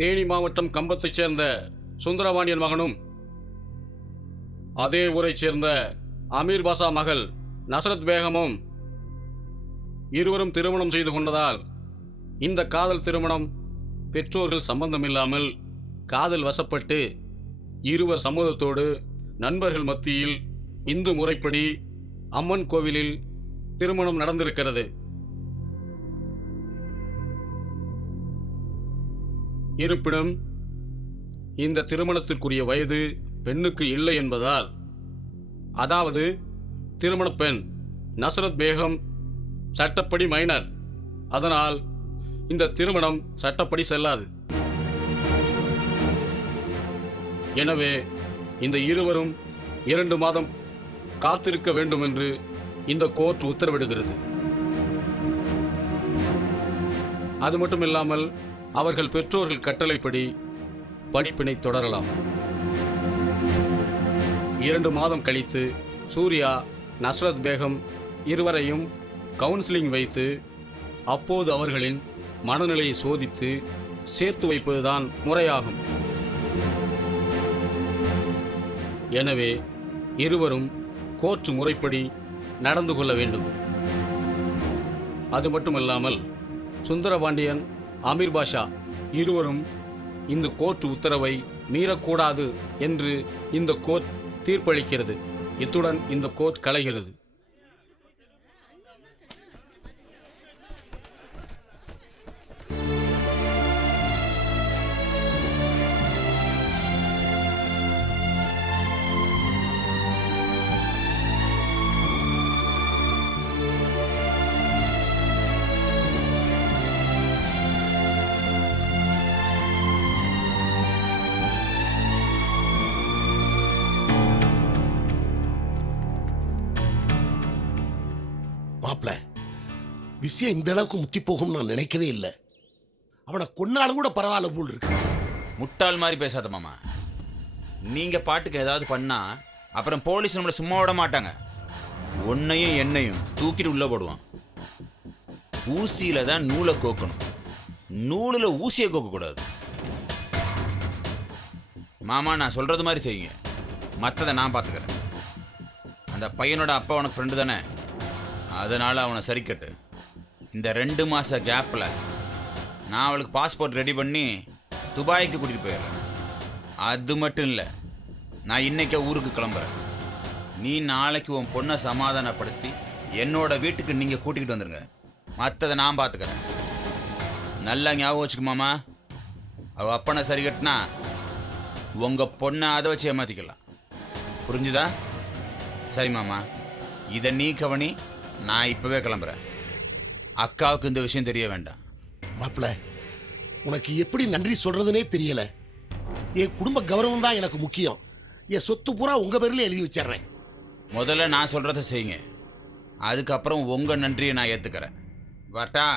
தேனி மாவட்டம் கம்பத்தைச் சேர்ந்த சுந்தரபாண்டியன் மகனும் அதே ஊரைச் சேர்ந்த அமீர் பாஷா மகள் நஸ்ரத் பேகமும் இருவரும் திருமணம் செய்து கொண்டதால் இந்த காதல் திருமணம் பெற்றோர்கள் சம்பந்தமில்லாமல் காதல் வசப்பட்டு இருவர் சம்மதத்தோடு நண்பர்கள் மத்தியில் இந்து முறைப்படி அம்மன் கோவிலில் திருமணம் நடந்திருக்கிறது. இருப்பினும் இந்த திருமணத்திற்குரிய வயது பெண்ணுக்கு இல்லை என்பதால், அதாவது திருமண பெண் நஸ்ரத் பேகம் சட்டப்படி மைனர், அதனால் இந்த திருமணம் சட்டப்படி செல்லாது. எனவே இந்த இருவரும் 2 மாதம் காத்திருக்க வேண்டும் என்று இந்த கோர்ட் உத்தரவிடுகிறது. அது மட்டுமில்லாமல் அவர்கள் பெற்றோர்கள் கட்டளைப்படி படிப்பினை தொடரலாம். 2 மாதம் கழித்து சூர்யா நஸ்ரத் பேகம் இருவரையும் கவுன்சிலிங் வைத்து அப்போது அவர்களின் மனநிலையை சோதித்து சேர்த்து வைப்பதுதான் முறையாகும். எனவே இருவரும் கோர்ட் முறைப்படி நடந்து கொள்ள வேண்டும். அது மட்டுமல்லாமல் சுந்தரபாண்டியன், அமீர் பாஷா இருவரும் இந்த கோர்ட் உத்தரவை மீறக்கூடாது என்று இந்த கோர்ட் தீர்ப்பளிக்கிறது. இத்துடன் இந்த கோர்ட் கலைகிறது. மாப்ள, விஷயம் இந்த அளவுக்கு முத்தி போகும் நான் நினைக்கவே இல்லை. அவனை கொன்னாலும் கூட பரவாயில்ல போல் இருக்கு. முட்டாள் மாதிரி பேசாத மாமா. நீங்க பாட்டுக்கு ஏதாவது பண்ணா அப்புறம் போலீஸ் நம்மளை சும்மா விட மாட்டாங்க. உன்னையும் என்னையும் தூக்கிட்டு உள்ள போடுவான். ஊசியில தான் நூலை கோக்கணும், நூலில் ஊசியை கோக்கக்கூடாது. மாமா, நான் சொல்றது மாதிரி செய்யுங்க, மற்றதை நான் பார்த்துக்கிறேன். அந்த பையனோட அப்பா உனக்கு ஃப்ரெண்டு தானே, அதனால் அவனை சரிக்கட்டு. இந்த 2 மாத கேப்பில் நான் அவளுக்கு பாஸ்போர்ட் ரெடி பண்ணி துபாய்க்கு கூட்டிகிட்டு போயிடுறேன். அது மட்டும் இல்லை, நான் இன்றைக்கே ஊருக்கு கிளம்புறேன். நீ நாளைக்கு உன் பொண்ணை சமாதானப்படுத்தி என்னோட வீட்டுக்கு நீங்கள் கூட்டிகிட்டு வந்துடுங்க. மற்றதை நான் பார்த்துக்கிறேன். நல்லா ஞாபகம் வச்சுக்கு மாமா. அவள் அப்பனை சரி கட்டினா உங்கள் பொண்ணை அதை வச்சு ஏமாற்றிக்கலாம். புரிஞ்சுதா? சரி மாமா, இதை நீ கவனி. நான் இப்போவே கிளம்புறேன். அக்காவுக்கு இந்த விஷயம் தெரிய வேண்டாம். மாப்பிள்ள, உனக்கு எப்படி நன்றி சொல்றதுனே தெரியல. என் குடும்ப கௌரவம் தான் எனக்கு முக்கியம். என் சொத்து பூரா உங்க பேர்ல எழுதி வச்சிடுறேன். முதல்ல நான் சொல்றதை செய்யுங்க, அதுக்கப்புறம் உங்க நன்றியை நான் ஏத்துக்கிறேன். வரட்டா?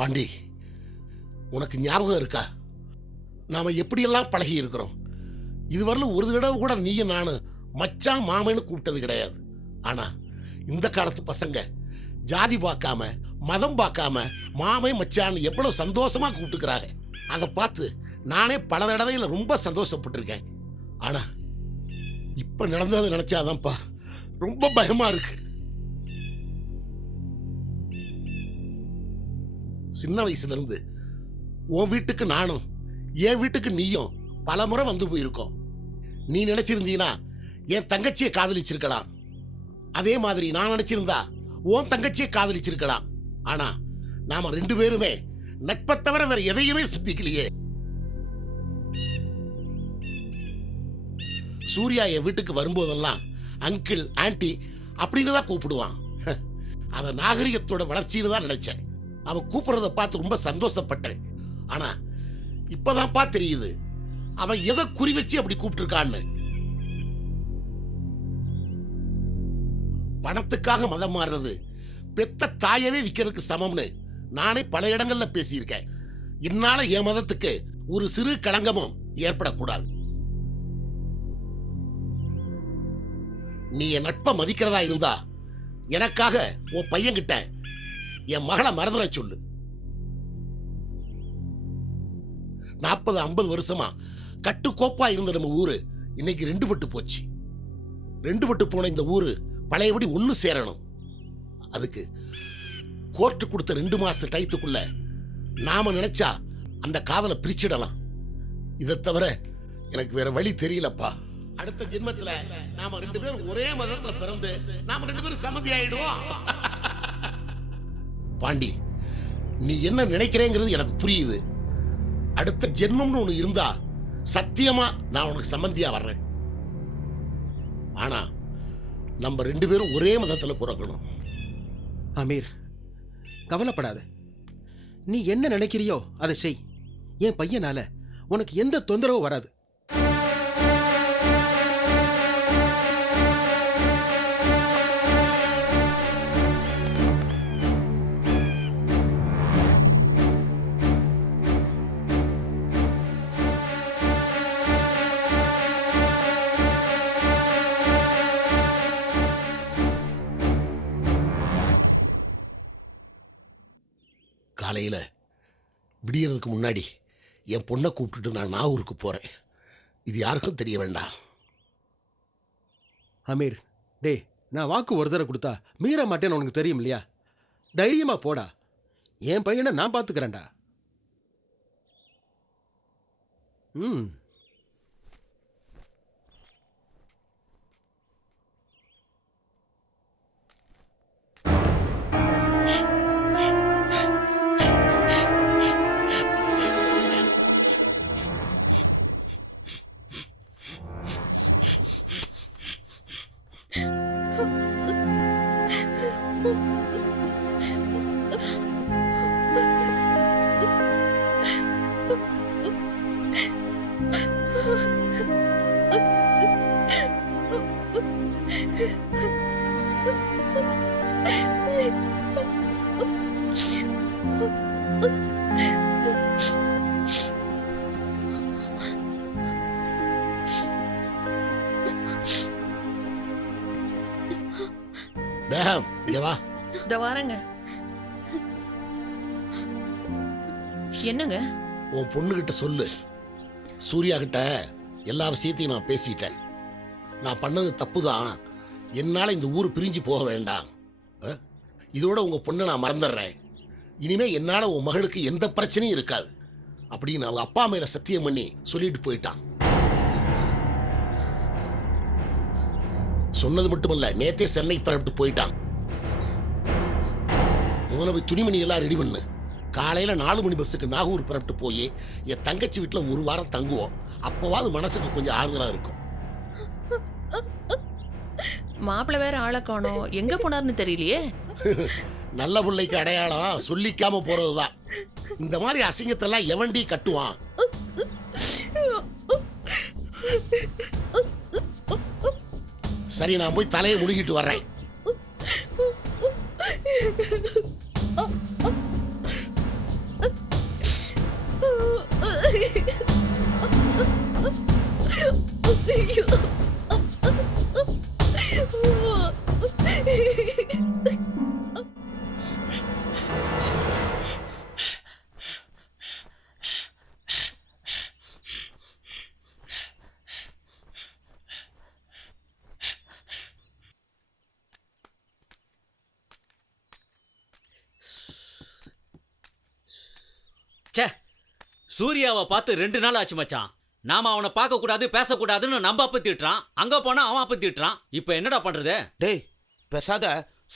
பாண்டி, உனக்கு ஞாபகம் இருக்கா நாம எப்படியெல்லாம் பழகி இருக்கிறோம்? இதுவரையிலும் ஒரு தடவை கூட நீயும் நானும் மச்சான் மாமன்னு கூப்பிட்டது கிடையாது. ஆனா இந்த காலத்து பசங்க ஜாதி பார்க்காம மதம் பார்க்காம மாமே மச்சான்னு எவ்வளவு சந்தோஷமா கூப்பிட்டுக்கிறாங்க. அதை பார்த்து நானே பல தடவையில் ரொம்ப சந்தோஷப்பட்டிருக்கேன். ஆனா இப்ப நடந்தது நினைச்சாதான்ப்பா ரொம்ப பயமா இருக்கு. சின்ன வயசுல இருந்து உன் வீட்டுக்கு நானும் என் வீட்டுக்கு நீயும் பல முறை வந்து போயிருக்கோம். நீ நினைச்சிருந்தீனா என் தங்கச்சியை காதலிச்சிருக்கலாம். அதே மாதிரி நான் நினைச்சிருந்தா உன் தங்கச்சியை காதலிச்சிருக்கலாம். ஆனா நாம 2 பேருமே நட்பை தவிர வேற எதையுமே சிந்திக்கலையே. சூர்யா என் வீட்டுக்கு வரும்போதெல்லாம் அங்கிள் ஆன்டி அப்படின்னு தான் கூப்பிடுவான். அதை நாகரிகத்தோட வளர்ச்சின்னு தான் நினைச்சேன். அவன் கூப்பிடுறத பார்த்து ரொம்ப சந்தோஷப்பட்டேன். ஆனா இப்பதான்ப்பா தெரியுது அவன் எதை குறி வச்சு அப்படி கூப்பிட்டுருக்கான்னு. பணத்துக்காக மதம் மாறுறது பெத்த தாயவே விற்கிறதுக்கு சமம்னு நானே பல இடங்கள்ல பேசியிருக்கேன். என்னால என் மதத்துக்கு ஒரு சிறு களங்கமும் ஏற்படக்கூடாது. நீ என் நட்பை மதிக்கிறதா இருந்தா எனக்காக உன் பையன்கிட்ட என் மகளை மறந்துட சொல்லு. 40-50 வருஷமா கட்டுக்கோப்பா இருந்த நம்ம ஊரு இன்னைக்கு ரெண்டு பட்டு போச்சு. ரெண்டு பட்டு போன இந்த ஊரு பழையபடி ஒன்று சேரணும். அதுக்கு கோர்ட்டு கொடுத்த 2 மாச டயத்துக்குள்ள நாம நினைச்சா அந்த காதலை பிரிச்சிடலாம். இதை தவிர எனக்கு வேற வழி தெரியலப்பா. அடுத்த ஜென்மத்துல நாம 2 பேரும் ஒரே மதத்துல பிறந்து நாம 2 பேரும் சம்மதி ஆயிடுவோம். பாண்டி, நீ என்ன நினைக்கிறேங்கிறது எனக்கு புரியுது. அடுத்த ஜென்மம்னு ஒண்ணு இருந்தா சத்தியமா நான் உனக்கு சம்மந்தியா வர்றேன். ஆனா நம்ம 2 பேரும் ஒரே மதத்துல பிறக்கணும். அமீர், கவலைப்படாத. நீ என்ன நினைக்கிறியோ அதை செய். என் பையனால உனக்கு எந்த தொந்தரவும் வராது. காலையில விடியறதுக்கு முன்னாடி என் பொண்ணை கூப்பிட்டுட்டு நான் நாகூருக்கு போறேன். இது யாருக்கும் தெரிய வேண்டாம். அமீர், டே, நான் வாக்கு ஒரு தடவை கொடுத்தா மீற மாட்டேன்னு உனக்கு தெரியும் இல்லையா? தைரியமா போடா. என் பையனை நான் பார்த்துக்கிறேன்டா. ம். பேகம், இங்க வா. இந்த வாரங்க. என்னங்க? உன் பொண்ணுகிட்ட சொல்லு, சூர்யா கிட்ட எல்லா விஷயத்தையும் நான் பேசிட்டேன். நான் பண்ணது தப்பு தான். என்னால் இந்த ஊர் பிரிஞ்சு போக வேண்டாம். இதோட உங்க பொண்ணை நான் மறந்துடுறேன். இனிமே என்னால் உன் மகளுக்கு எந்த பிரச்சனையும் இருக்காது அப்படின்னு அவங்க அப்பா மேல சத்தியம் பண்ணி சொல்லிட்டு போயிட்டான். சொன்னது மட்டுமல்ல, நேத்தே சென்னை பரப்பிட்டு போயிட்டான். முதல்ல போய் துணிமணி எல்லாம் ரெடி பண்ணு. காலையில 4 மணி பஸ்ஸுக்கு நாகூர் பரப்பிட்டு போய் என் தங்கச்சி வீட்டில் 1 வாரம் தங்குவோம். அப்பவாது மனசுக்கு கொஞ்சம் ஆறுதலா இருக்கும். மாப்பிள்ளை வேற ஆளை காணோம், எங்க போனார்னு தெரியலையே. நல்ல பிள்ளைக்கு அடையாளம் சொல்லிக்காம போறதுதான். இந்த மாதிரி அசிங்கத்தெல்லாம் எவன்டி கட்டுவான்? சரி, நான் போய் தலையை முழுகிட்டு வர்றேன். ச்சே, சூர்யாவை பார்த்து 2 நாள் ஆச்சு மச்சான். நாம அவனை பார்க்க கூடாது பேசக்கூடாதுன்னு நம்ம அப்ப திட்டுறான். அங்க போனா அவன் அப்ப திட்டுறான். இப்போ என்னடா பண்றது? டேய், பேசாத.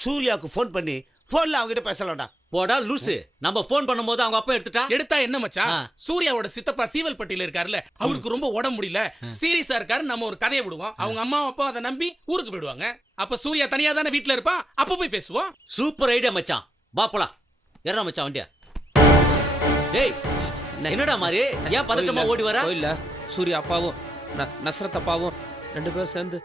சூர்யாவுக்கு ஃபோன் பண்ணி ஃபோன்ல அவங்ககிட்ட பேசலாம்டா. போடா லூசு. நம்ம ஃபோன் பண்ணும்போது அவங்க அப்பா எடுத்தா என்ன மச்சான்? ஆ. சூர்யாவோட சித்தப்பா சீவல்பட்டியில இருக்காருல்ல, அவருக்கு ரொம்ப உடம்பு முடியல, சீரியஸா இருக்காரு. நம்ம ஒரு கதையை விடுவோம். அவங்க அம்மா அப்பா அதை நம்பி ஊருக்கு போயிடுவாங்க. அப்ப சூர்யா தனியா தானே வீட்டுல இருப்பான். அப்ப போய் பேசுவோம். சூப்பர் ஐடியா மச்சான். வா போலாம். ஏறா மச்சான் வண்டியா. டேய் என்னடா மாதிரி ஏன் பதட்டமா ஓடி வர? இல்ல சூர்யா அப்பாவும் நஸ்ரத் அப்பாவும் 2 பேரும் சேர்ந்து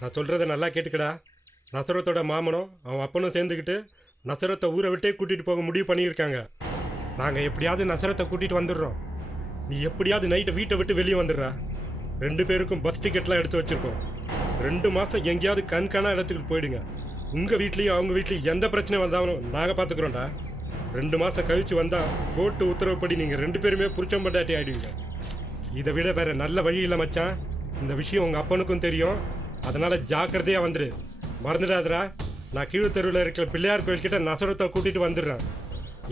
நான் சொல்கிறத நல்லா கேட்டுக்கடா. நசரத்தோட மாமனும் அவன் அப்பனும் சேர்ந்துக்கிட்டு நசரத்தை ஊரை விட்டே கூட்டிகிட்டு போக முடிவு பண்ணியிருக்காங்க. நாங்கள் எப்படியாவது நசரத்தை கூட்டிகிட்டு வந்துடுறோம். நீ எப்படியாவது நைட்டை வீட்டை விட்டு வெளியே வந்துடுறா. 2 பேருக்கும் பஸ் டிக்கெட்லாம் எடுத்து வச்சுருக்கோம். 2 மாதம் எங்கேயாவது கண்காணா இடத்துக்கு போயிடுங்க. உங்கள் வீட்லேயும் அவங்க வீட்லேயும் எந்த பிரச்சனை வந்தாலும் நாங்கள் பார்த்துக்குறோம்டா. 2 மாதம் கழித்து வந்தால் கோர்ட்டு உத்தரவுப்படி நீங்கள் 2 பேருமே புருஷம் பண்டாட்டி ஆகிடுவீங்க. இதை விட வேறு நல்ல வழி இல்லை மச்சான். இந்த விஷயம் உங்கள் அப்பனுக்கும் தெரியும். அதனால் ஜாக்கிரதையாக வந்துடு. மறந்துடாதரா. நான் கீழ் தெருவில் இருக்கிற பிள்ளையார் கோயில்கிட்ட நசரத்தை கூட்டிகிட்டு வந்துடுறேன்.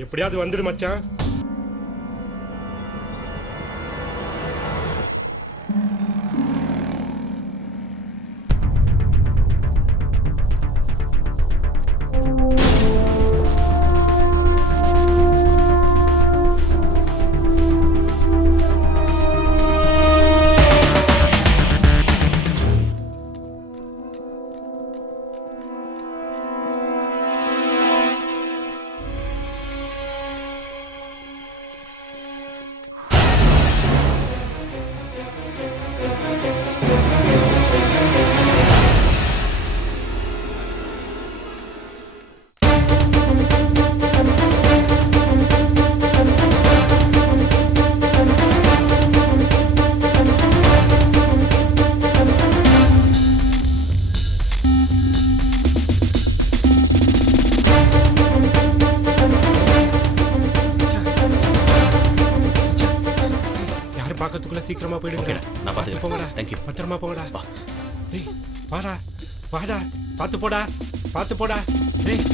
எப்படியாவது வந்துடு மச்சான். பார்க்கறதுக்குள்ள சீக்கிரமா போயிடுங்க. நான் பார்த்துக்கிறேன். போங்கடா. தேங்க்யூ. பத்திரமா போங்கடா. டேய் வாடா வாடா. பார்த்து போடா பார்த்து போடா. டேய்